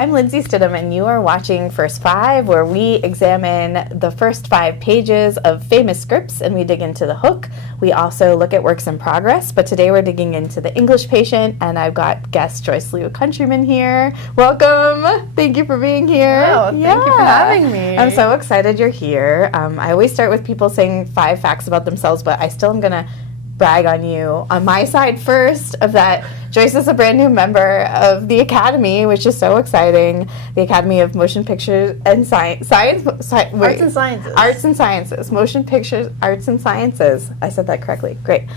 I'm Lindsay Stidham, and you are watching First Five, where we examine the first 5 pages of famous scripts and we dig into the hook. We also look at works in progress, but today we're digging into The English Patient, and I've got guest Joyce Countryman here. Welcome. Thank you for being here. Oh, thank you for having me. I'm so excited you're here. I always start with people saying 5 facts about themselves, but I still am going to brag on you on my side first of that. Joyce is a brand new member of the Academy, which is so exciting. The Academy of Motion Pictures and Arts and Sciences. Arts and Sciences. Motion Pictures, Arts and Sciences. I said that correctly. Great.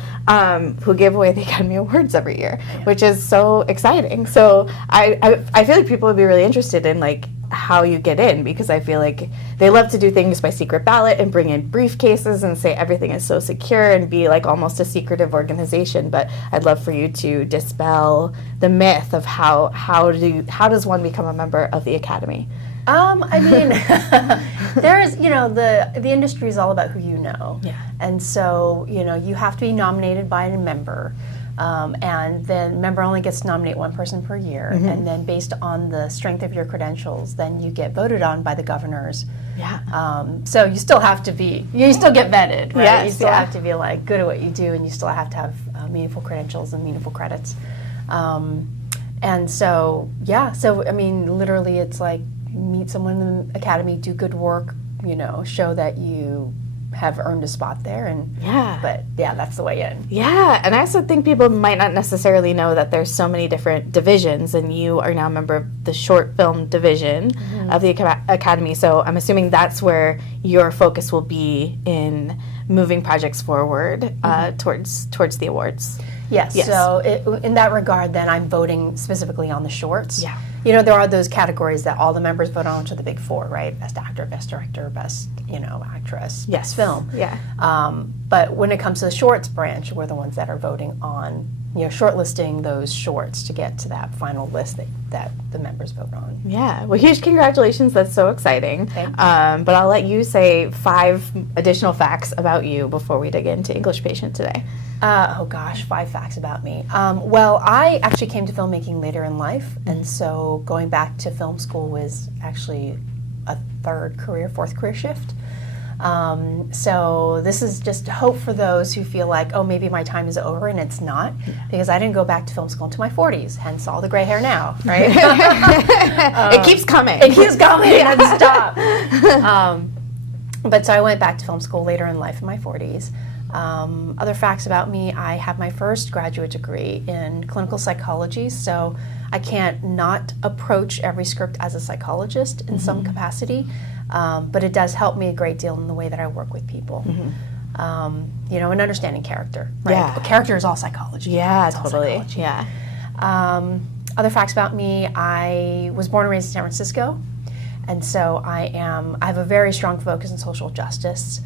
Who give away the Academy Awards every year, which is so exciting. So I feel like people would be really interested in like how you get in, because I feel like they love to do things by secret ballot and bring in briefcases and say everything is so secure and be like almost a secretive organization. But I'd love for you to dispel the myth of how does one become a member of the Academy? I mean, there's, the industry is all about who you know. Yeah. And so, you have to be nominated by a member. And then member only gets to nominate one person per year. Mm-hmm. And then based on the strength of your credentials, then you get voted on by the governors. Yeah. So you still have to you still get vetted, right? Yes, you still have to be like good at what you do, and you still have to have meaningful credentials and meaningful credits. And so, I mean, literally it's like meet someone in the Academy, do good work, show that you have earned a spot there, and that's the way in. Yeah, and I also think people might not necessarily know that there's so many different divisions, and you are now a member of the short film division of the Academy, so I'm assuming that's where your focus will be in moving projects forward towards the awards. Yes. So in that regard, then I'm voting specifically on the shorts. Yeah. There are those categories that all the members vote on, which are the big 4, right? Best actor, best director, best, actress, best film. Yeah. But when it comes to the shorts branch, we're the ones that are voting on, shortlisting those shorts to get to that final list that the members vote on. Yeah. Well, huge congratulations. That's so exciting. Thank you. But I'll let you say 5 additional facts about you before we dig into English Patient today. 5 facts about me. Well, I actually came to filmmaking later in life, and so going back to film school was actually a 4th career shift. So this is just hope for those who feel like, oh, maybe my time is over, and it's not, because I didn't go back to film school until my 40s, hence all the gray hair now, right? It keeps coming. It keeps coming, it doesn't stop. But so I went back to film school later in life in my 40s. Other facts about me: I have my first graduate degree in clinical psychology, so I can't not approach every script as a psychologist in some capacity, but it does help me a great deal in the way that I work with people. And understanding character, right? Yeah. Character is all psychology. Yeah, it's totally. All psychology. Yeah. Other facts about me: I was born and raised in San Francisco, and so I have a very strong focus on social justice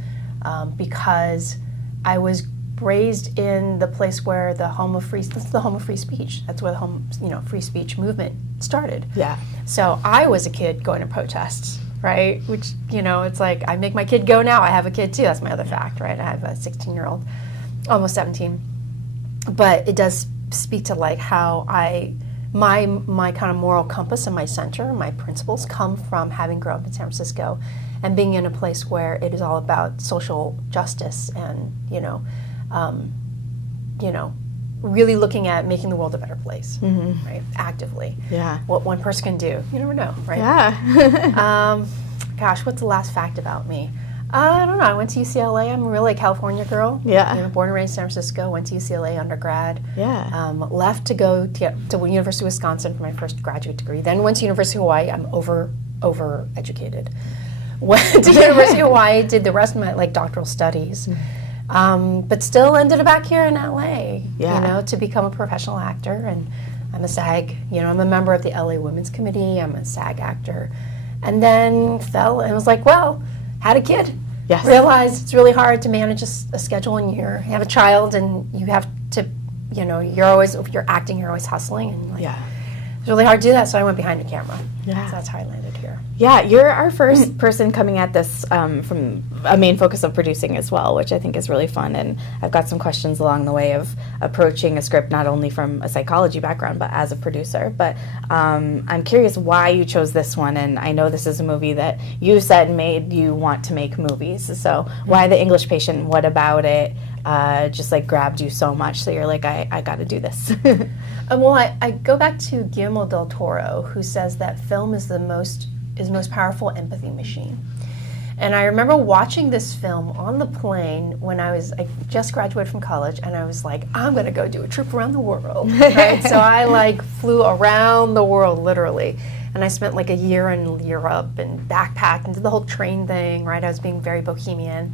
because I was raised in the place where the home of free speech. That's where the free speech movement started. Yeah. So I was a kid going to protests, right? Which, it's like I make my kid go now. I have a kid too. That's my other fact, right? I have a 16-year-old, almost 17. But it does speak to like how my kind of moral compass and my center, my principles come from having grown up in San Francisco and being in a place where it is all about social justice and, really looking at making the world a better place, right? Actively. Yeah. What one person can do, you never know, right? Yeah. What's the last fact about me? I don't know. I went to UCLA. I'm really a California girl. Yeah. Born and raised in San Francisco. Went to UCLA undergrad. Yeah. Left to go to University of Wisconsin for my first graduate degree. Then went to University of Hawaii. I'm over educated. Went to University of Hawaii. Did the rest of my doctoral studies. But still ended up back here in LA. Yeah. To become a professional actor. And I'm a SAG. I'm a member of the LA Women's Committee. I'm a SAG actor. And then fell and was like, well, had a kid. Yes. Realized it's really hard to manage a schedule when you have a child and you have to, if you're acting, you're always hustling. And was really hard to do that, so I went behind the camera. Yeah. So that's how I landed here. Yeah, you're our first person coming at this from a main focus of producing as well, which I think is really fun. And I've got some questions along the way of approaching a script not only from a psychology background, but as a producer. But I'm curious why you chose this one. And I know this is a movie that you said made you want to make movies. So why The English Patient? What about it just like grabbed you so much so you're like, I got to do this? Well, I go back to Guillermo del Toro, who says that film is the most powerful empathy machine. And I remember watching this film on the plane when I just graduated from college, and I was like, I'm gonna go do a trip around the world, right? So I like flew around the world, literally. And I spent like a year in Europe and backpacked and did the whole train thing, right? I was being very bohemian.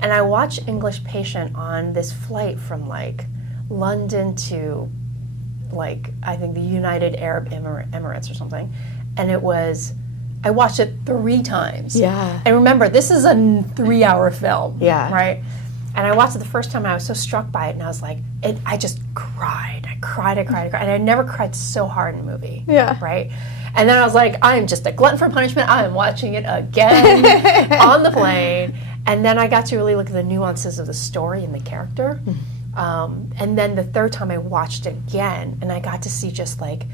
And I watched English Patient on this flight from like London to like, I think the United Arab Emirates or something. And I watched it 3 times. Yeah. And remember, this is a 3-hour film. Yeah. Right? And I watched it the first time, and I was so struck by it, and I was like, I just cried. I cried. And I never cried so hard in a movie. Yeah. Right? And then I was like, I'm just a glutton for punishment. I am watching it again on the plane. And then I got to really look at the nuances of the story and the character. And then the third time I watched it again, and I got to see just like,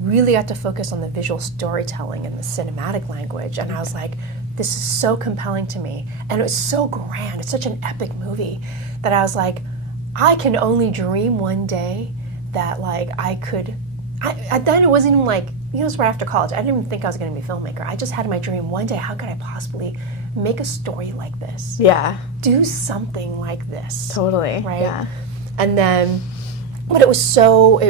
really got to focus on the visual storytelling and the cinematic language. And I was like, this is so compelling to me. And it was so grand. It's such an epic movie that I was like, I can only dream one day that like then it wasn't even like, it was right after college. I didn't even think I was going to be a filmmaker. I just had my dream one day, how could I possibly make a story like this? Yeah. Do something like this. Totally. Right? Yeah. And then, but it was so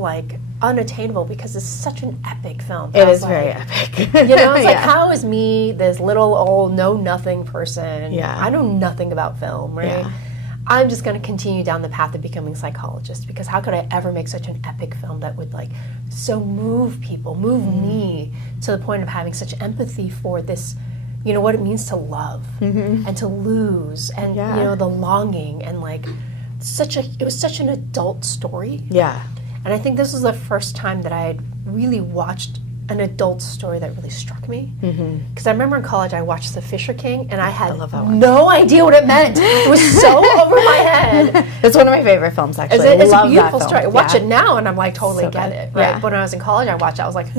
like unattainable because it's such an epic film. It is very epic. You know, it's like, how is me, this little old know-nothing person, I know nothing about film, right? Yeah. I'm just going to continue down the path of becoming a psychologist, because how could I ever make such an epic film that would like so move people, move me to the point of having such empathy for this, you know, what it means to love and to lose, and you know, the longing, and like it was such an adult story. Yeah. And I think this was the first time that I had really watched an adult story that really struck me. Because I remember in college I watched The Fisher King, and I had no idea what it meant. It was so over my head. It's one of my favorite films, actually. It's Love a beautiful that story. film. I watch it now, and I'm like, totally So get good. it. Right? Yeah. But when I was in college, I watched it. I was like,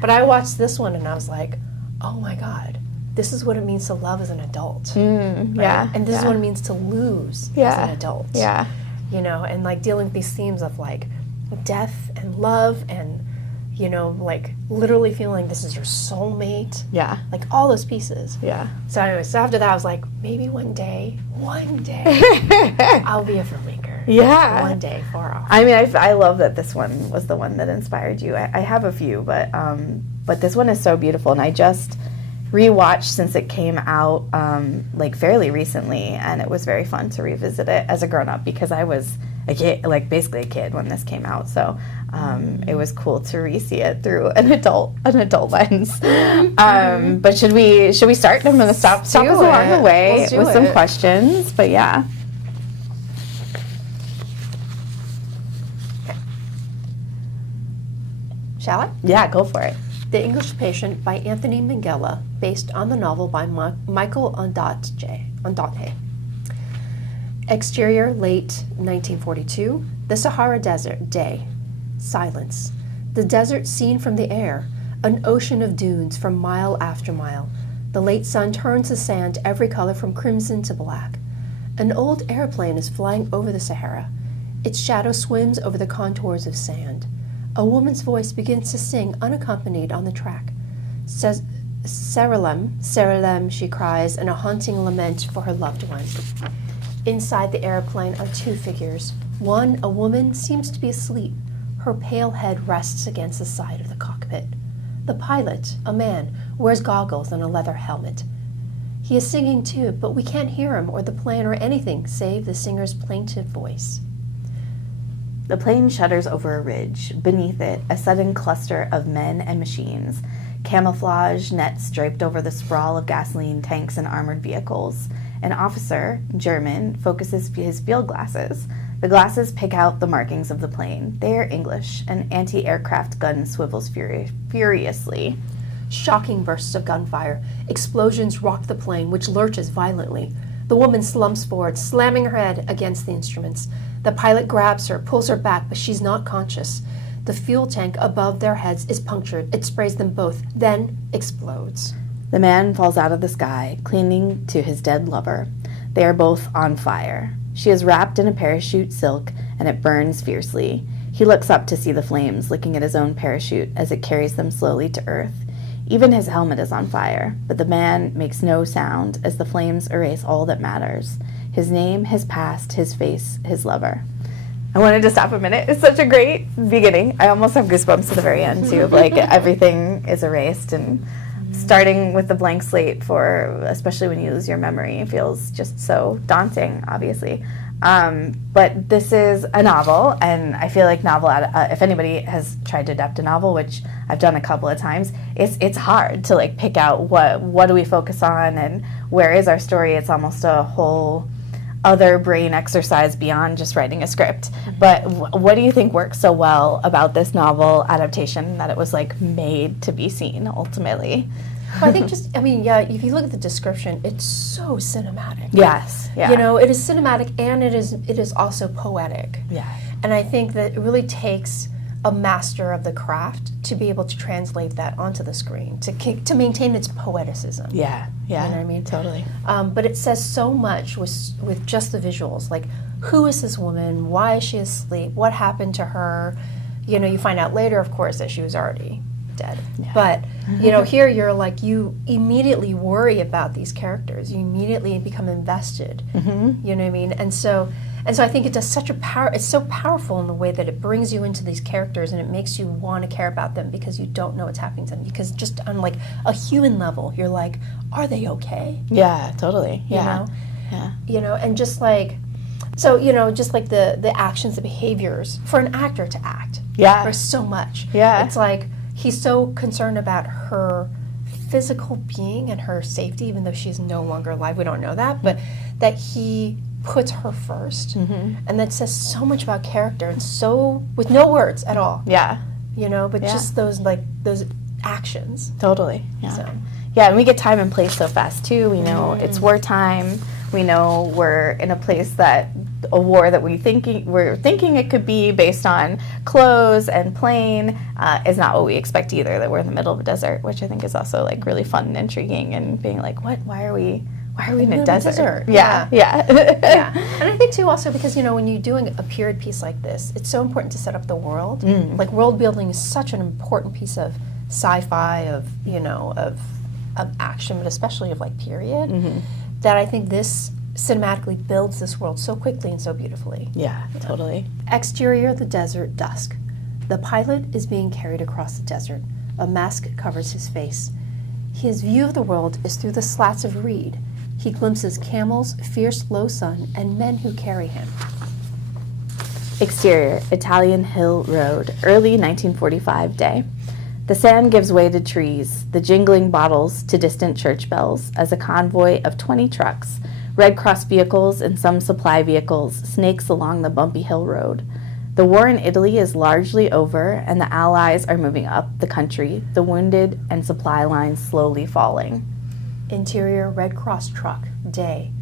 But I watched this one, and I was like, oh my God, this is what it means to love as an adult. Right? Yeah. And this is what it means to lose as an adult. Yeah. You know, and like dealing with these themes of like death and love, and you know, like literally feeling this is your soulmate. Yeah. Like all those pieces. Yeah. So anyway, so after that I was like, maybe one day I'll be a filmmaker. Yeah. One day, far off. I mean, I love that this one was the one that inspired you. I have a few, but this one is so beautiful, and I just rewatched since it came out like fairly recently, and it was very fun to revisit it as a grown-up, because I was a kid, like basically a kid when this came out, so it was cool to re-see it through an adult lens. But should we start? I'm going to stop us along the way with some questions, but yeah. Shall I? Yeah, go for it. The English Patient by Anthony Minghella, based on the novel by Michael Ondaatje. Exterior, late 1942. The Sahara Desert, day. Silence. The desert seen from the air. An ocean of dunes from mile after mile. The late sun turns the sand every color from crimson to black. An old airplane is flying over the Sahara. Its shadow swims over the contours of sand. A woman's voice begins to sing unaccompanied on the track. Says, Serelem, Serelem, she cries in a haunting lament for her loved one. Inside the airplane are 2 figures. One, a woman, seems to be asleep. Her pale head rests against the side of the cockpit. The pilot, a man, wears goggles and a leather helmet. He is singing too, but we can't hear him or the plane or anything save the singer's plaintive voice. The plane shudders over a ridge. Beneath it, a sudden cluster of men and machines. Camouflage nets draped over the sprawl of gasoline tanks and armored vehicles. An officer, German, focuses his field glasses. The glasses pick out the markings of the plane. They are English. An anti-aircraft gun swivels furiously. Shocking bursts of gunfire. Explosions rock the plane, which lurches violently. The woman slumps forward, slamming her head against the instruments. The pilot grabs her, pulls her back, but she's not conscious. The fuel tank above their heads is punctured. It sprays them both, then explodes. The man falls out of the sky, clinging to his dead lover. They are both on fire. She is wrapped in a parachute silk, and it burns fiercely. He looks up to see the flames licking at his own parachute as it carries them slowly to earth. Even his helmet is on fire, but the man makes no sound as the flames erase all that matters. His name, his past, his face, his lover. I wanted to stop a minute. It's such a great beginning. I almost have goosebumps to the very end, too, of like everything is erased, and starting with the blank slate for, especially when you lose your memory, feels just so daunting, obviously. But this is a novel, and I feel like if anybody has tried to adapt a novel, which I've done a couple of times, it's hard to like pick out what do we focus on and where is our story. It's almost a whole other brain exercise beyond just writing a script. But what do you think works so well about this novel adaptation that it was like made to be seen ultimately? Well, I think if you look at the description, it's so cinematic. Yes, yeah. You know, it is cinematic and it is also poetic. Yeah. And I think that it really takes a master of the craft to be able to translate that onto the screen, to maintain its poeticism. Yeah, yeah. You know what I mean? Totally. But it says so much with just the visuals. Like, who is this woman? Why is she asleep? What happened to her? You know, you find out later, of course, that she was already dead. Yeah. But, you know, here you're like, you immediately worry about these characters. You immediately become invested. Mm-hmm. You know what I mean? And so I think it does such a it's so powerful in the way that it brings you into these characters and it makes you want to care about them because you don't know what's happening to them. Because just on like a human level, you're like, are they okay? Yeah, totally. Yeah. You know? Yeah. You know, and just like, so, you know, just like the actions, the behaviors for an actor to act. Yeah. There's so much. Yeah. It's like, he's so concerned about her physical being and her safety, even though she's no longer alive. We don't know that, but that he puts her first. Mm-hmm. And that says so much about character and so, with no words at all. Yeah. You know, but just those actions. Totally. Yeah. So. Yeah, and we get time and place so fast too. We know it's wartime. We know we're in a place that a war that we're thinking it could be based on clothes and plane is not what we expect either. That we're in the middle of a desert, which I think is also like really fun and intriguing, and being like, what? Why are we in a desert? Yeah. Yeah. And I think too also because, you know, when you're doing a period piece like this, it's so important to set up the world. Like, world building is such an important piece of sci-fi, of action, but especially of like period, that I think this cinematically builds this world so quickly and so beautifully. Yeah, totally. Exterior, the desert, dusk. The pilot is being carried across the desert. A mask covers his face. His view of the world is through the slats of reed. He glimpses camels, fierce low sun, and men who carry him. Exterior, Italian Hill Road, early 1945 day. The sand gives way to trees, the jingling bottles to distant church bells, as a convoy of 20 trucks, Red Cross vehicles and some supply vehicles, snakes along the bumpy hill road. The war in Italy is largely over, and the Allies are moving up the country, the wounded and supply lines slowly falling. Interior, Red Cross truck, day.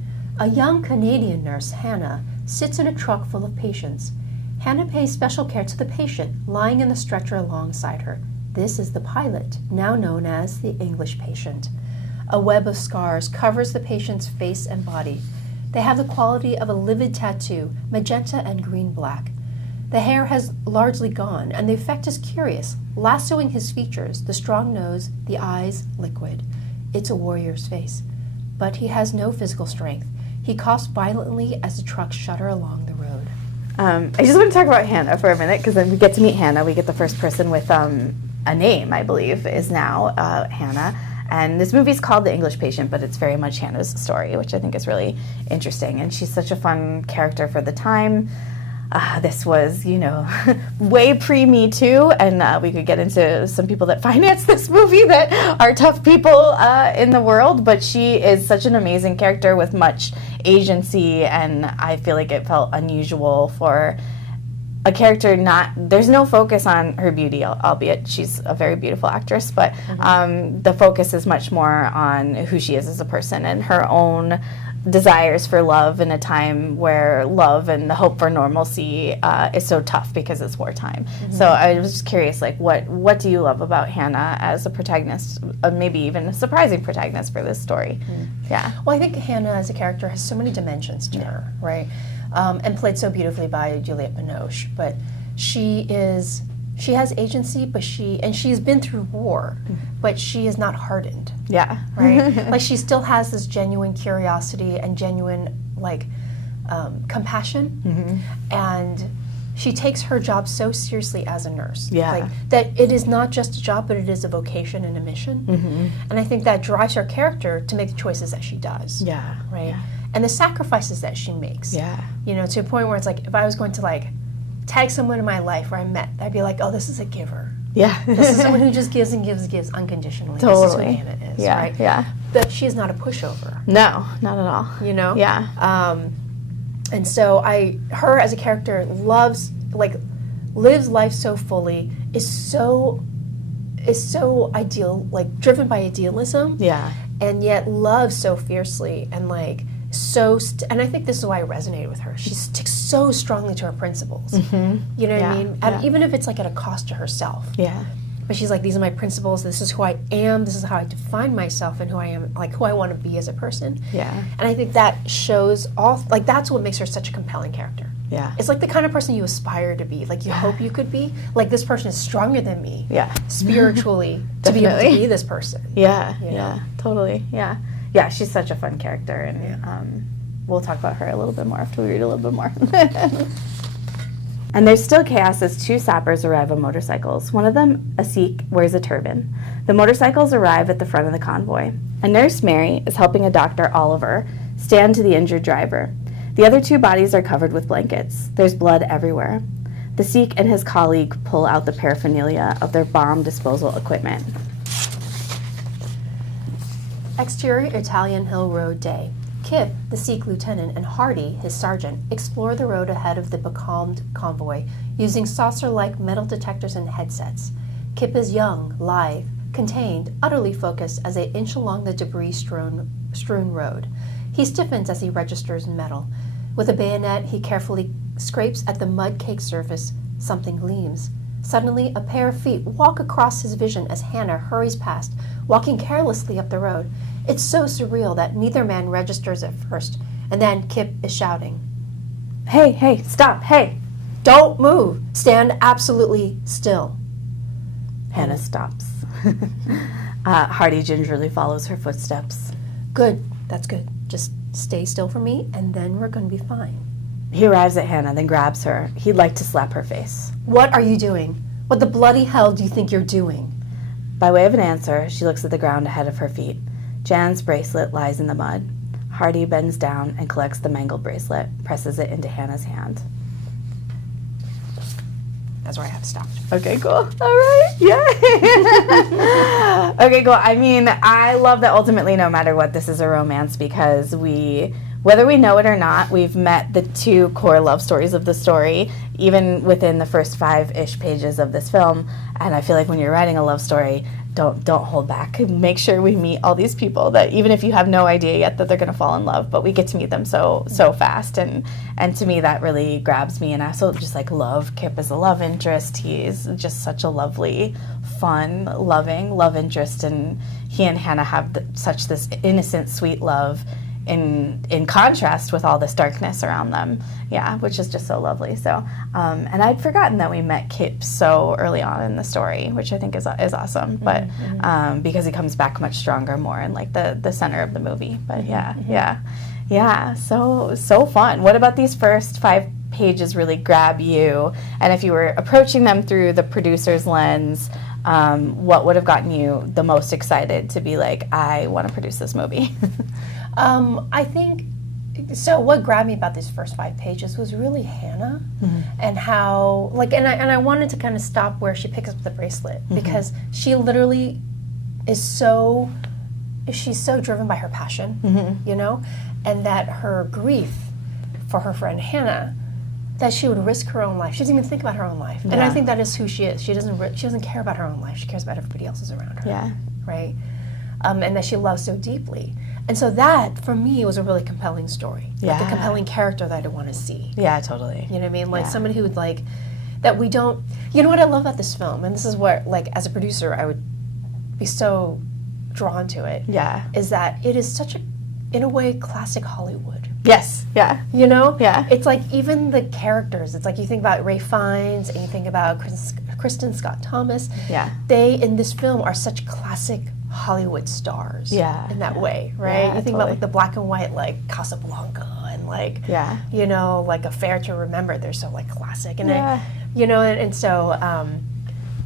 A young Canadian nurse, Hannah, sits in a truck full of patients. Hannah pays special care to the patient, lying in the stretcher alongside her. This is the pilot, now known as the English patient. A web of scars covers the patient's face and body. They have the quality of a livid tattoo, magenta and green-black. The hair has largely gone, and the effect is curious, lassoing his features, the strong nose, the eyes, liquid. It's a warrior's face. But he has no physical strength. He coughs violently as the trucks shudder along the road. I just want to talk about Hannah for a minute, because then we get to meet Hannah. We get the first person with a name, I believe, is now Hannah. And this movie's called The English Patient, but it's very much Hannah's story, which I think is really interesting. And she's such a fun character for the time. this was, way pre-Me Too, and we could get into some people that financed this movie that are tough people in the world, but she is such an amazing character with much agency, and I feel like it felt unusual for a character there's no focus on her beauty, albeit she's a very beautiful actress, but the focus is much more on who she is as a person and her own desires for love in a time where love and the hope for normalcy is so tough because it's wartime. So I was just curious, like, what do you love about Hannah as a protagonist, maybe even a surprising protagonist for this story? Yeah. Well, I think Hannah as a character has so many dimensions to her, right? And played so beautifully by Juliette Binoche. But she has agency, but she's been through war, but she is not hardened. Yeah. Right? Like, she still has this genuine curiosity and genuine, compassion. And she takes her job so seriously as a nurse. Yeah. Like, that it is not just a job, but it is a vocation and a mission. And I think that drives her character to make the choices that she does. Yeah. Right? Yeah. And the sacrifices that she makes. Yeah. To a point where it's like, if I was going to, tag someone in my life where I met, I'd be like, oh, this is a giver. Yeah. This is someone who just gives and gives and gives unconditionally. Totally. This is who Hannah is, Yeah. right? Yeah. But she is not a pushover. No, not at all. Yeah. And so her as a character lives life so fully, is so ideal, driven by idealism. Yeah. And yet loves so fiercely and and I think this is why I resonated with her. She sticks so strongly to her principles. You know what I mean? And even if it's at a cost to herself. Yeah. But she's like, these are my principles. This is who I am. This is how I define myself and who I am, who I want to be as a person. Yeah. And I think that shows that's what makes her such a compelling character. Yeah. It's the kind of person you aspire to be. You hope you could be. This person is stronger than me. Yeah. Spiritually, to be able to be this person. Yeah. You know? Yeah. Totally. Yeah. Yeah. She's such a fun character, and we'll talk about her a little bit more after we read a little bit more. And there's still chaos as two sappers arrive on motorcycles. One of them, a Sikh, wears a turban. The motorcycles arrive at the front of the convoy. A nurse, Mary, is helping a doctor, Oliver, stand to the injured driver. The other two bodies are covered with blankets. There's blood everywhere. The Sikh and his colleague pull out the paraphernalia of their bomb disposal equipment. Exterior Italian Hill Road day. Kip, the Sikh lieutenant, and Hardy, his sergeant, explore the road ahead of the becalmed convoy using saucer-like metal detectors and headsets. Kip is young, lithe, contained, utterly focused as they inch along the debris-strewn road. He stiffens as he registers metal. With a bayonet, he carefully scrapes at the mud-caked surface. Something gleams. Suddenly, a pair of feet walk across his vision as Hannah hurries past, walking carelessly up the road. It's so surreal that neither man registers at first, and then Kip is shouting, Hey, stop, hey! Don't move! Stand absolutely still." Hannah stops. Hardy gingerly follows her footsteps. "Good, that's good. Just stay still for me, and then we're going to be fine." He arrives at Hannah, then grabs her. He'd like to slap her face. "What are you doing? What the bloody hell do you think you're doing?" By way of an answer, she looks at the ground ahead of her feet. Jan's bracelet lies in the mud. Hardy bends down and collects the mangled bracelet, presses it into Hannah's hand. That's where I have stopped. Okay, cool. All right. Yeah. Okay, cool. I mean, I love that ultimately, no matter what, this is a romance because whether we know it or not, we've met the two core love stories of the story, even within the first 5-ish pages of this film. And I feel like when you're writing a love story, don't hold back. Make sure we meet all these people that even if you have no idea yet that they're going to fall in love, but we get to meet them so fast. And to me, that really grabs me. And I also just love Kip as a love interest. He's just such a lovely, fun, loving love interest. And he and Hannah have such this innocent, sweet love in contrast with all this darkness around them, which is just so lovely. So, and I'd forgotten that we met Kip so early on in the story, which I think is awesome. But because he comes back much stronger, more in the center of the movie. But so fun. What about these first 5 pages really grab you? And if you were approaching them through the producer's lens, what would have gotten you the most excited to be like, I want to produce this movie? I think So what grabbed me about these first 5 pages was really Hannah, and how, like, and I wanted to kind of stop where she picks up the bracelet, because she literally is she's so driven by her passion, you know, and that her grief for her friend Hannah, that she would risk her own life. She doesn't even think about her own life, and I think that is who she is. She doesn't care about her own life. She cares about everybody else's around her. Yeah. Right, and that she loves so deeply. And so that, for me, was a really compelling story. Yeah. Like a compelling character that I want to see. Yeah, totally. You know what I mean? Like somebody who would, like, that we don't, you know what I love about this film, and this is what, like, as a producer, I would be so drawn to it. Yeah. Is that it is such a, in a way, classic Hollywood. Yes. Yeah. You know? Yeah. It's like even the characters, it's like you think about Ray Fiennes and you think about Kristen Scott Thomas. Yeah. They, in this film, are such classic Hollywood stars. Yeah. In that way, right? Yeah, you think about like the black and white, like Casablanca and like, you know, like Affair to Remember. They're so like classic. And you know, and so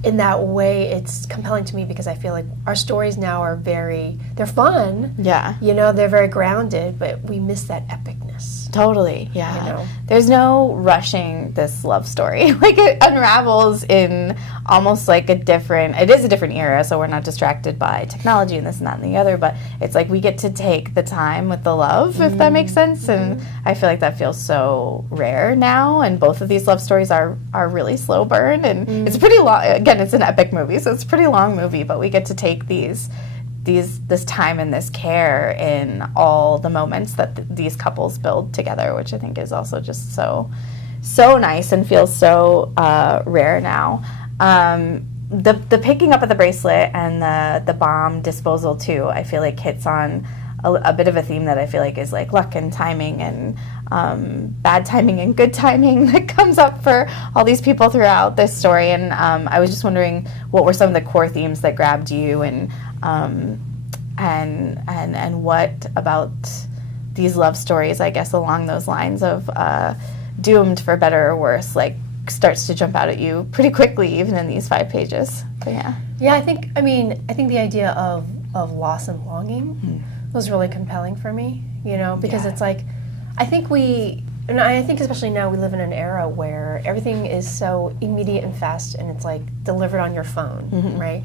in that way, it's compelling to me because I feel like our stories now are they're fun. Yeah. You know, they're very grounded, but we miss that epicness. Totally, yeah. You know? There's no rushing this love story. Like, it unravels in almost like it is a different era, so we're not distracted by technology and this and that and the other, but it's like we get to take the time with the love, if that makes sense, and I feel like that feels so rare now, and both of these love stories are really slow burn, and it's pretty long. Again, it's an epic movie, so it's a pretty long movie, but we get to take this time and this care in all the moments that these couples build together, which I think is also just so nice and feels so rare now. The picking up of the bracelet and the bomb disposal too, I feel like hits on a bit of a theme that I feel like is like luck and timing and bad timing and good timing that comes up for all these people throughout this story. And I was just wondering, what were some of the core themes that grabbed you, and what about these love stories, I guess, along those lines of doomed for better or worse, like, starts to jump out at you pretty quickly, even in these 5 pages. But yeah, I think the idea of loss and longing was really compelling for me, you know, because it's like, I think especially now we live in an era where everything is so immediate and fast, and it's like delivered on your phone, right?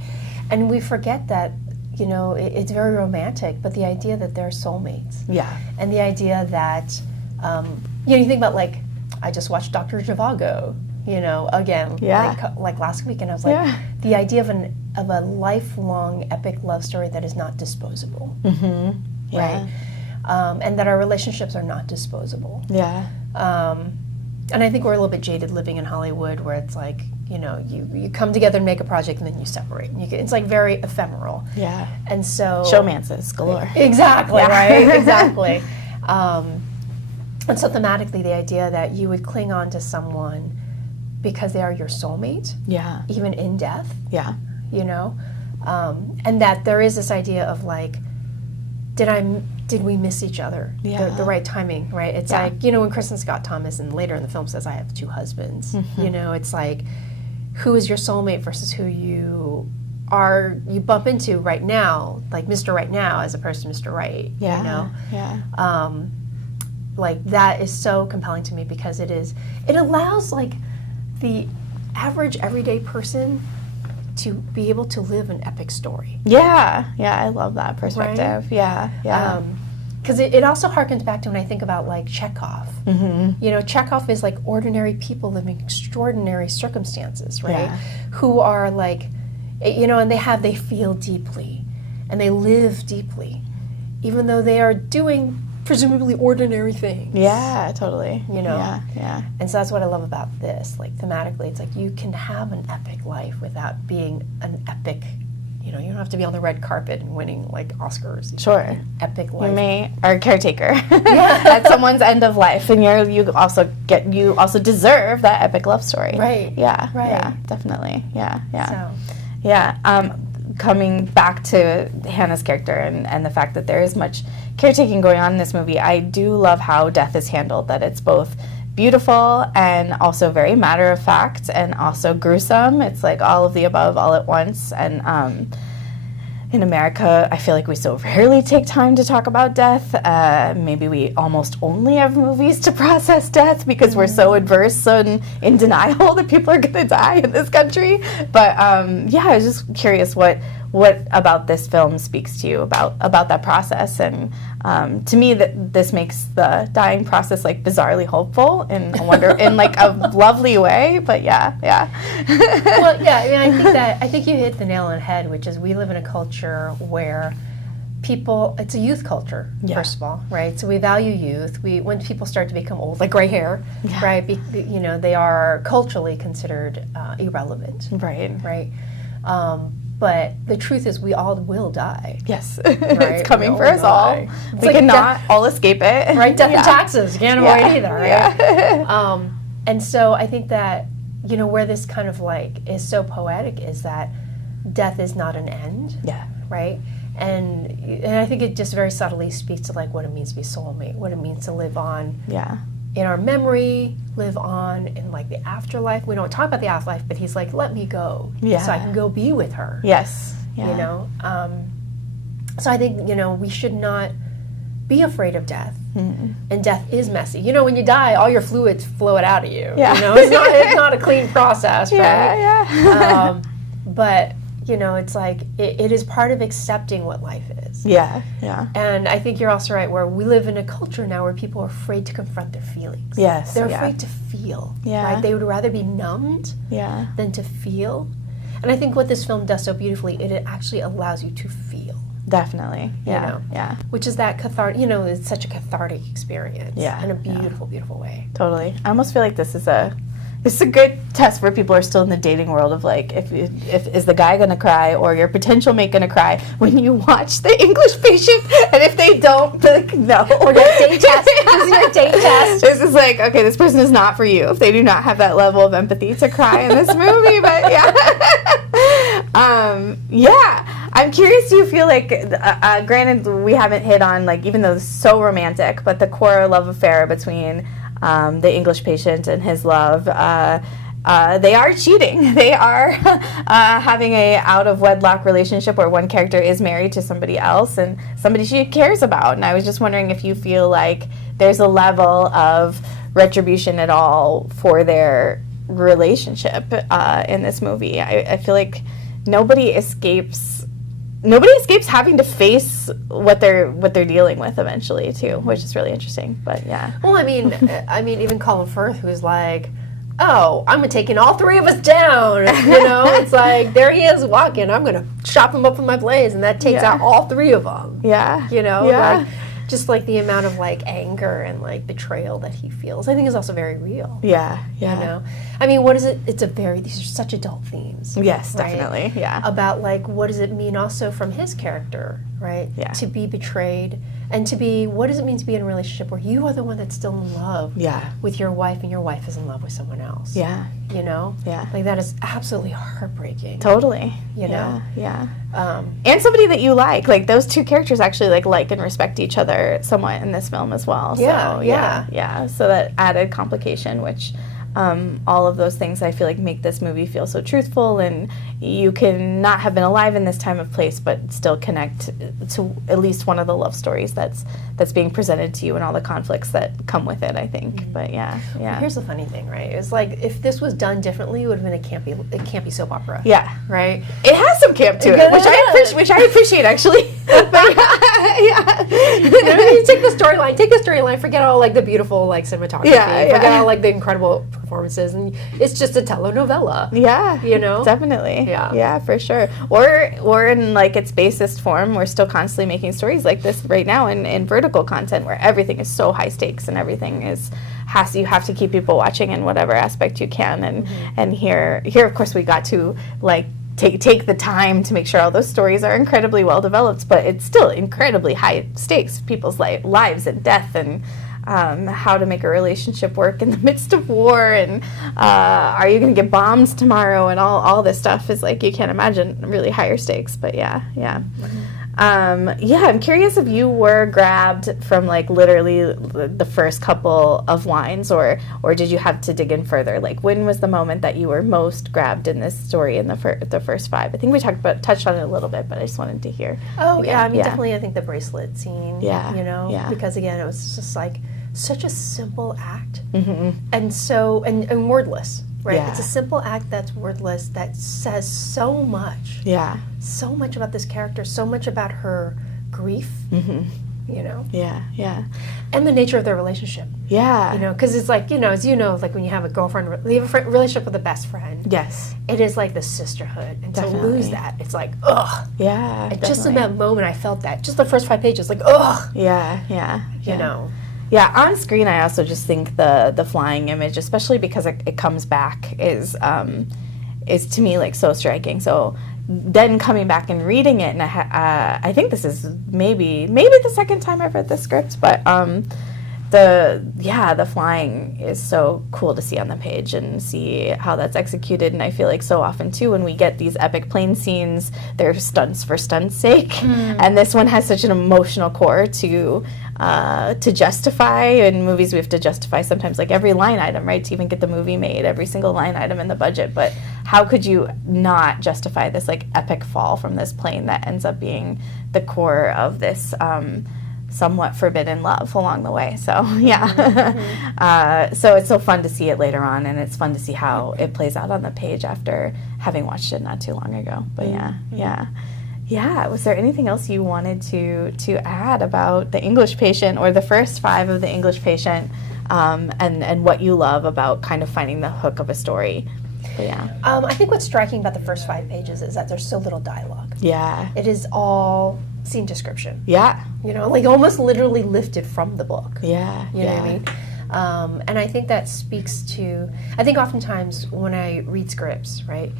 And we forget that, you know, it's very romantic, but the idea that they're soulmates. Yeah. And the idea that, you know, you think about, like, I just watched Dr. Zhivago, you know, again, like last week, and I was like, the idea of a lifelong epic love story that is not disposable, right? And that our relationships are not disposable. Yeah. And I think we're a little bit jaded living in Hollywood, where it's like, you know, you come together and make a project and then you separate. It's like very ephemeral. Yeah. And so showmances galore. Exactly, right? Exactly. And so thematically, the idea that you would cling on to someone because they are your soulmate, even in death, you know, and that there is this idea of like, did we miss each other? The right timing, right? It's like, you know, when Kristen Scott Thomas and later in the film says, I have 2 husbands, you know, it's like, who is your soulmate versus who you bump into right now, like Mr. Right Now as opposed to Mr. Right, you know? Yeah. Like, that is so compelling to me because it allows, like, the average everyday person to be able to live an epic story. Yeah, I love that perspective. Right? Yeah. Because it also harkens back to when I think about, like, Chekhov. You know, Chekhov is like ordinary people living extraordinary circumstances, right? Who are like, you know, and they feel deeply and they live deeply, even though they are doing presumably ordinary things. Yeah, totally. You know? Yeah. And so that's what I love about this. Like, thematically, it's like you can have an epic life without being an epic, you know, you don't have to be on the red carpet and winning, like, Oscars. Sure. Epic life. You are a caretaker at someone's end of life, and you also deserve that epic love story. Right. Yeah. Right. Yeah, definitely. Yeah. So. Yeah. Coming back to Hannah's character and the fact that there is much caretaking going on in this movie, I do love how death is handled, that it's both beautiful and also very matter of fact and also gruesome. It's like all of the above all at once. And in America, I feel like we so rarely take time to talk about death. Maybe we almost only have movies to process death because we're so adverse and in denial that people are going to die in this country. But yeah, I was just curious what about this film speaks to you about that process. And to me, that this makes the dying process like bizarrely hopeful in like a lovely way. But yeah. Well, yeah, I mean, I think you hit the nail on the head, which is we live in a culture where it's a youth culture, first of all, right? So we value youth. When people start to become old, like gray hair, right? They are culturally considered irrelevant, right? But the truth is, we all will die. Yes, right? It's coming for us all. We cannot all escape it. Right, death and taxes. You can't avoid either, right? Yeah. And so I think that, where this kind of like is so poetic is that death is not an end. Yeah. Right? And I think it just very subtly speaks to like what it means to be soulmate, what it means to live on. Yeah. In our memory, live on in like the afterlife. We don't talk about the afterlife, but he's like, let me go, so I can go be with her. Yes. Yeah. So I think we should not be afraid of death, and death is messy. When you die, all your fluids flow out of you. Yeah. It's not a clean process, right? Yeah. But it's like it is part of accepting what life is. Yeah. And I think you're also right where we live in a culture now where people are afraid to confront their feelings. Yes. They're afraid to feel. Yeah. Right? They would rather be numbed than to feel. And I think what this film does so beautifully, it actually allows you to feel. Definitely. Yeah. Yeah. Which is that cathartic, it's such a cathartic experience. Yeah. In a beautiful, beautiful way. Totally. I almost feel like this is a good test where people are still in the dating world of like, if is the guy gonna cry or your potential mate gonna cry when you watch The English Patient, and if they don't, like, no. Or your date test. This is your date test. This is like, okay, this person is not for you if they do not have that level of empathy to cry in this movie. But yeah, I'm curious. Do you feel like, granted, we haven't hit on like, even though it's so romantic, but the core love affair between the English Patient and his love, they are cheating. They are having a out of wedlock relationship where one character is married to somebody else and somebody she cares about. And I was just wondering if you feel like there's a level of retribution at all for their relationship in this movie. I feel like nobody escapes having to face what they're dealing with eventually too, which is really interesting. But yeah. Well, I mean, even Colin Firth, who's like, "Oh, I'm taking all three of us down." It's like there he is walking. I'm gonna chop him up with my blades, and that takes out all three of them. Yeah. Like just like the amount of like anger and like betrayal that he feels, I think is also very real. Yeah. I mean, what is it? These are such adult themes. Yes, right? definitely. Yeah. About like what does it mean also from his character, right? Yeah. To be betrayed and what does it mean to be in a relationship where you are the one that's still in love with your wife and your wife is in love with someone else? Yeah. Yeah. Like that is absolutely heartbreaking. Totally. Yeah. And somebody that you like those two characters actually like and respect each other somewhat in this film as well. Yeah. So that added complication, which all of those things I feel like make this movie feel so truthful, and you can not have been alive in this time of place but still connect to at least one of the love stories that's being presented to you and all the conflicts that come with it, I think. But yeah. Here's the funny thing, right? It's like if this was done differently, it would have been a campy soap opera. Yeah. Right? It has some camp to it, which I appreciate actually. But yeah. You take the storyline, forget all like the beautiful like cinematography, forget all like the incredible performances, and it's just a telenovela. Yeah. Definitely. Yeah, for sure. Or in like its basest form, we're still constantly making stories like this right now in vertical content where everything is so high stakes and everything you have to keep people watching in whatever aspect you can. And here of course we got to like take the time to make sure all those stories are incredibly well developed, but it's still incredibly high stakes, people's lives and death, and how to make a relationship work in the midst of war, and are you going to get bombed tomorrow, and all this stuff is like you can't imagine really higher stakes. But yeah. Yeah, I'm curious if you were grabbed from like literally the first couple of lines, or did you have to dig in further? Like, when was the moment that you were most grabbed in this story in the first five? I think we touched on it a little bit, but I just wanted to hear. Oh, again. yeah, I mean, definitely I think the bracelet scene, Yeah, you know, yeah. because again, it was just like such a simple act, Mm-hmm. and so, and wordless, right? Yeah. It's a simple act that's wordless that says so much. Yeah. So much about this character, so much about her grief, Mm-hmm. you know, Yeah. Yeah. and the nature of their relationship, Yeah. you know, because it's like, you know, as you know, like when you have a girlfriend, you have a relationship with a best friend, Yes. it is like the sisterhood, and to Definitely. lose that, it's like, ugh. Yeah. And just in definitely. that moment, I felt that. Just the first 5 pages, like, ugh, Yeah. Yeah. you yeah. know. Yeah, on screen, I also just think the flying image, especially because it comes back, is to me like so striking. So then coming back and reading it, and I think this is maybe the second time I've read the script, but the flying is so cool to see on the page and see how that's executed. And I feel like so often too, when we get these epic plane scenes, they're stunts for stunts' sake, and this one has such an emotional core to justify. In movies, we have to justify sometimes like every line item, right, to even get the movie made, every single line item in the budget. But how could you not justify this like epic fall from this plane that ends up being the core of this somewhat forbidden love along the way? So yeah. So it's so fun to see it later on, and it's fun to see how it plays out on the page after having watched it not too long ago. But yeah. Was there anything else you wanted to add about The English Patient, or the first 5 of The English Patient, and what you love about kind of finding the hook of a story? But yeah. I think what's striking about the first 5 pages is that there's so little dialogue. Yeah. It is all scene description. Yeah. You know, like almost literally lifted from the book. Yeah. You know what I mean? And I think that speaks to, I think oftentimes when I read scripts, right,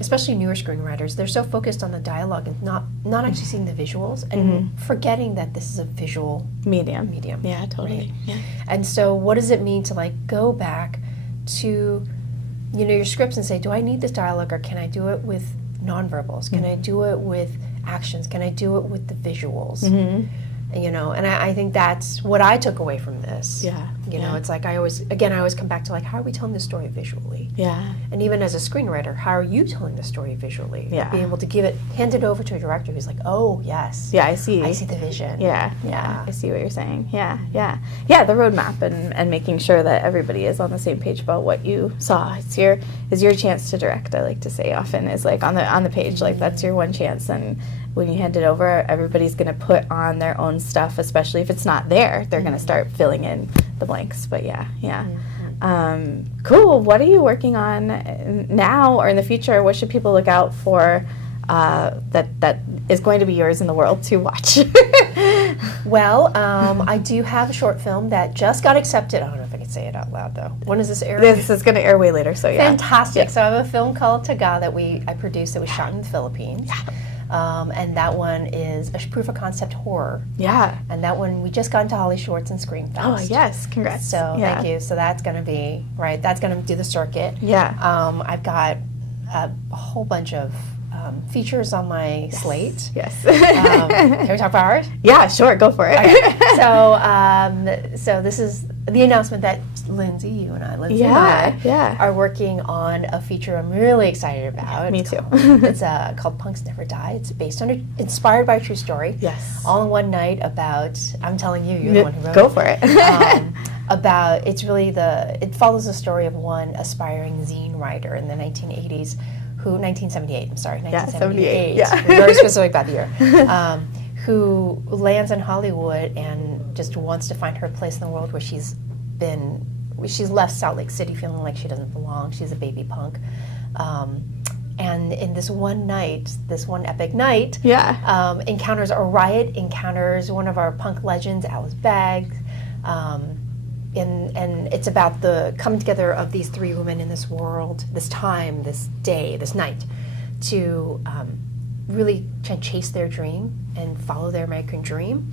especially newer screenwriters, they're so focused on the dialogue and not actually seeing the visuals, and forgetting that this is a visual Medium. Yeah, totally. Right? Yeah. And so what does it mean to like go back to, you know, your scripts and say, do I need this dialogue, or can I do it with nonverbals? Can I do it with actions? Can I do it with the visuals? You know, and I think that's what I took away from this. Yeah. You know, it's like I always come back to like, how are we telling the story visually? Yeah. And even as a screenwriter, how are you telling the story visually? Yeah. Being able to hand it over to a director who's like, oh, yes. Yeah, I see the vision. Yeah. I see what you're saying. Yeah, the roadmap and making sure that everybody is on the same page about what you saw. It's your chance to direct. I like to say often is like on the page, like that's your one chance, and when you hand it over, everybody's going to put on their own stuff, especially if it's not there. They're going to start filling in the blanks. But cool. What are you working on now or in the future? What should people look out for that is going to be yours in the world to watch? Well, I do have a short film that just got accepted. I don't know if I can say it out loud, though. When is this airing? This is going to air way later, so yeah. Fantastic. Yeah. So I have a film called Taga that I produced that was shot in the Philippines. And that one is a proof of concept horror. Yeah. And that one, we just got into Holly Shorts and Screamfest. Oh, yes. Congrats. So thank you. So that's going to be, right, that's going to do the circuit. Yeah. I've got a whole bunch of features on my slate. Yes. Can we talk about ours? Yeah, sure. Go for it. Okay. So this is the announcement that Lindsay and I are working on a feature I'm really excited about. Me too. It's called Punks Never Die. It's inspired by a true story. Yes. All in one night about, I'm telling you, you're the one who wrote it. Go for it. It follows the story of one aspiring zine writer in the 1980s, 1978, I'm sorry, 1978. Yeah. Very specific about the year. Who lands in Hollywood and just wants to find her place in the world where she's left Salt Lake City feeling like she doesn't belong. She's a baby punk. And in this one epic night, encounters a riot, encounters one of our punk legends, Alice Baggs, and it's about the coming together of these 3 women in this world, this time, this day, this night, to really try and chase their dream and follow their American dream,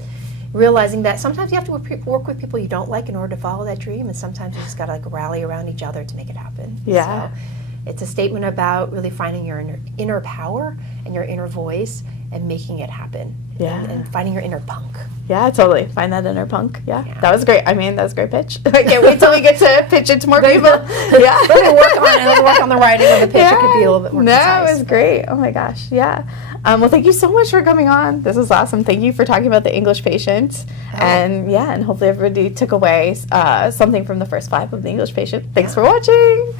realizing that sometimes you have to work with people you don't like in order to follow that dream, and sometimes you just got to like rally around each other to make it happen. Yeah. So It's a statement about really finding your inner power and your inner voice and making it happen. Yeah. And finding your inner punk. Yeah, totally. Find that inner punk. Yeah. That was great. I mean, that was a great pitch. I can't wait till we get to pitch it to more people. Yeah. Let me work on the writing of the pitch. It could be a little bit more concise. No, it was great. Oh my gosh. Yeah. Well, thank you so much for coming on. This was awesome. Thank you for talking about the English Patient. And hopefully everybody took away something from the first 5 of the English Patient. Thanks for watching.